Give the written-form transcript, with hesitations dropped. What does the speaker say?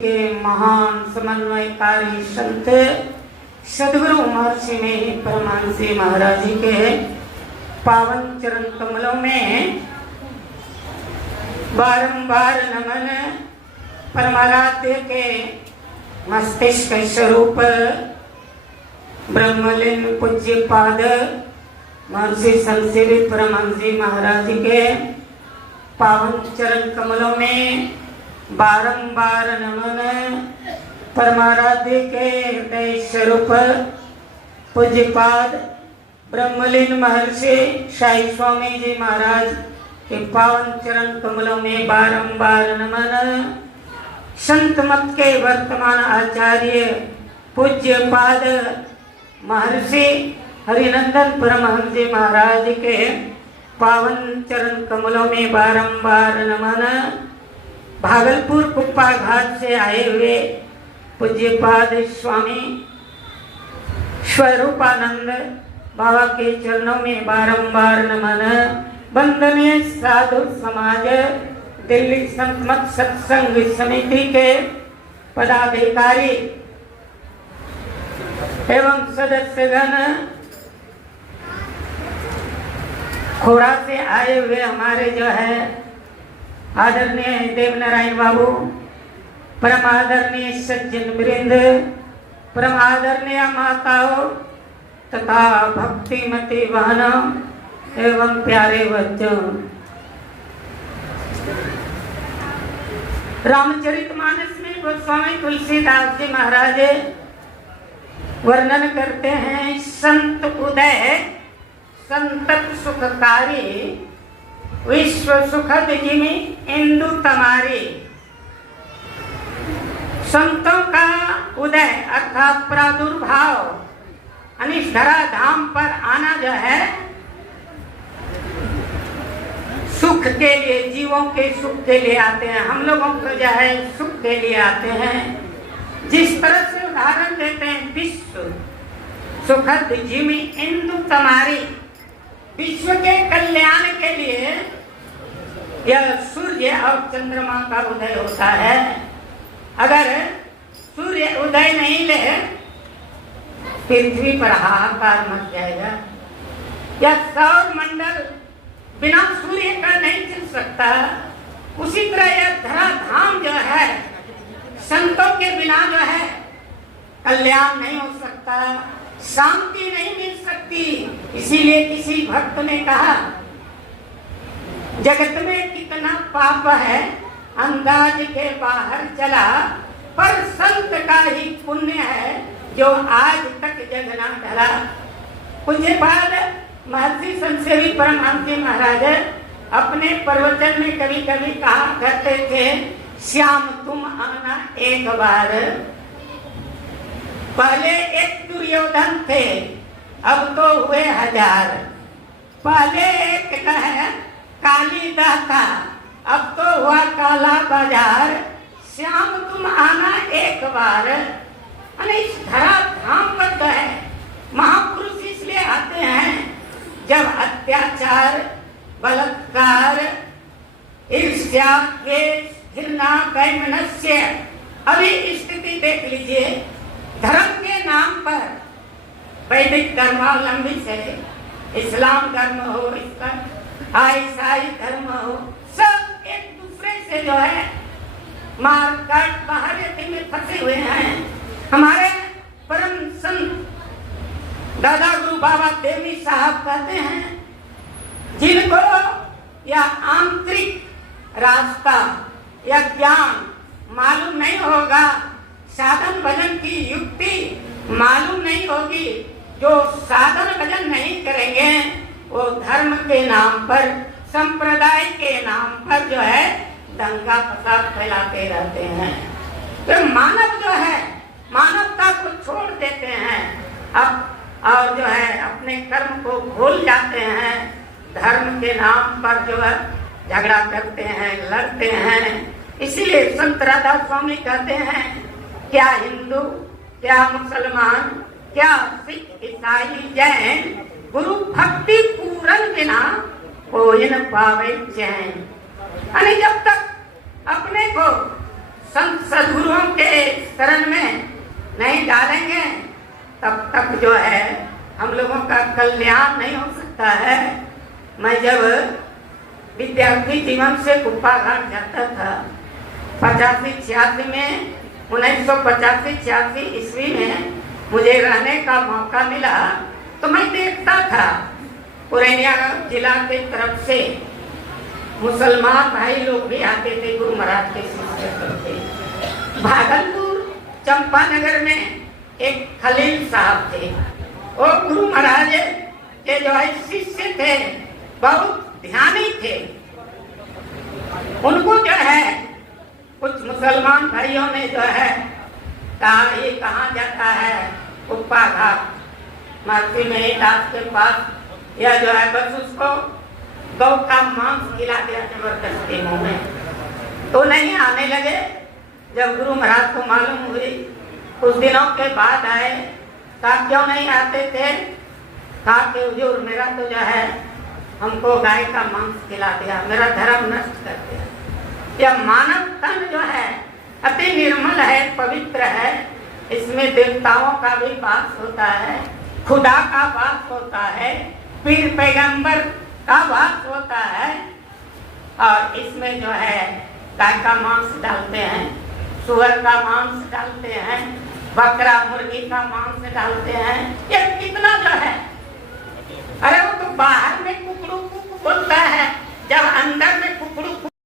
के महान समन्वयकारी संत सदगुरु महर्षि में परमानंद महाराज जी के पावन चरण कमलों में बारंबार नमन। परमाराध्य के मस्तिष्क स्वरूप ब्रह्मलीन पूज्य पाद महर्षि संत श्री परमानंद महाराज जी के पावन चरण कमलों में बारंबार नमन। परमाराध्य के हृदय स्वरूप पूज्यपाद ब्रह्मलीन महर्षि शाही स्वामी जी महाराज के पावन चरण कमलों में बारंबार नमन। संत मत के वर्तमान आचार्य पूज्यपाद महर्षि हरिनंदन परमहंस जी महाराज के पावन चरण कमलों में बारंबार नमन। भागलपुर कुप्पा घाट से आए हुए पूज्यपाद स्वामी स्वरूपानंद बाबा के चरणों में बारंबार नमन। वंदनीय साधु समाज दिल्ली संत मत सत्संग समिति के पदाधिकारी एवं सदस्यगण, खोड़ा से आए हुए हमारे जो है आदरणीय देवनारायण बाबू, परम आदरणीय सज्जन वृंद, परम आदरणीय माताओं तथा भक्तिमती बहनों एवं प्यारे बच्चों, रामचरितमानस में गोस्वामी तुलसीदास जी महाराज वर्णन करते हैं, संत उदय संतत सुखकारी विश्व सुखद जिमि इंदु तमारी। संतों का उदय अर्थात प्रादुर्भाव अनिश धरा धाम पर आना जो है सुख के लिए, जीवों के सुख के लिए आते हैं। हम लोगों को जो है सुख के लिए आते हैं। जिस तरह से उदाहरण देते हैं, विश्व सुखद जिमि इंदु तमारी, विश्व के कल्याण के लिए यह सूर्य और चंद्रमा का उदय होता है। अगर सूर्य उदय नहीं ले पृथ्वी पर हाहाकार मच जाएगा। यह सौर मंडल बिना सूर्य का नहीं चल सकता। उसी तरह यह धराधाम जो है संतों के बिना जो है कल्याण नहीं हो सकता, शांति नहीं मिल सकती। इसीलिए किसी भक्त ने कहा, जगत में कितना पाप है अंदाज के बाहर चला, पर संत का ही पुण्य है जो आज तक जग ना ढला। पूज्यपाद महर्षि संत सेवी परमहंस जी महाराज अपने प्रवचन में कभी कभी कहा करते थे, श्याम तुम आना एक बार। पहले एक दुर्योधन थे, अब तो हुए हजार। पहले एक है कालीदाह था, अब तो हुआ काला बाजार। श्याम तुम आना एक बार। इस धरा धाम पर जो है महापुरुष इसलिए आते हैं जब अत्याचार, बलात्कार, ईर्ष्या, द्वेष, घृणा, वैमनस्य, अभी स्थिति देख लीजिए। धर्म के नाम पर वैदिक धर्मावलंबी से इस्लाम धर्म हो, ईसाई धर्म हो, सब एक दूसरे से जो है मार काट बाहर में फंसे हुए हैं। हमारे परम संत दादा गुरु बाबा देवी साहब कहते हैं, जिनको यह आंतरिक रास्ता या ज्ञान मालूम नहीं होगा, साधन भजन की युक्ति मालूम नहीं होगी, जो साधन भजन नहीं करेंगे वो धर्म के नाम पर, संप्रदाय के नाम पर जो है दंगा फसाद फैलाते रहते हैं। तो मानव जो है मानवता को छोड़ देते हैं अब और जो है अपने कर्म को भूल जाते हैं। धर्म के नाम पर जो है झगड़ा करते हैं, लड़ते हैं। इसीलिए संत राधा स्वामी कहते हैं, क्या हिंदू, क्या मुसलमान, क्या सिख, ईसाई, जैन, गुरु भक्ति पूरन बिना कोई न पावे चैन। जब तक अपने को संत सद्गुरुओं के शरण में नहीं डालेंगे तब तक जो है हम लोगों का कल्याण नहीं हो सकता है। मैं जब विद्यार्थी जीवन से कुप्पा घाट जाता था 85-86 में, 1985-86 ईस्वी में मुझे रहने का मौका मिला तो मैं देखता था पूर्णिया जिला की तरफ से मुसलमान भाई लोग भी आते थे गुरु महाराज के शिष्य करते। भागलपुर चंपानगर में एक खलील साहब थे, वो गुरु महाराज के जो है शिष्य थे, बहुत ध्यानी थे। उनको जो है कुछ मुसलमान भाइयों ने जो है कहा ये कहाँ जाता है, कुप्पा घाट मार्सी में दास के पास। यह जो है बस उसको गौ का मांस खिला दिया जबरदस्ती मुंह में, तो नहीं आने लगे। जब गुरु महाराज को मालूम हुई कुछ दिनों के बाद आए, कहा क्यों नहीं आते थे, कहा कि हुजूर मेरा तो जो है हमको गाय का मांस खिला दिया, मेरा धर्म नष्ट कर दिया। यह मानव तन जो है अति निर्मल है, पवित्र है, इसमें देवताओं का भी वास होता है, खुदा का वास होता है, पीर पैगंबर का वास होता है। और इसमें जो है गाय का मांस डालते हैं, सुअर का मांस डालते हैं, बकरा मुर्गी का मांस डालते हैं। ये कितना जो है, अरे वो तो बाहर में कुकड़ू बोलता है, जब अंदर में कुकड़ू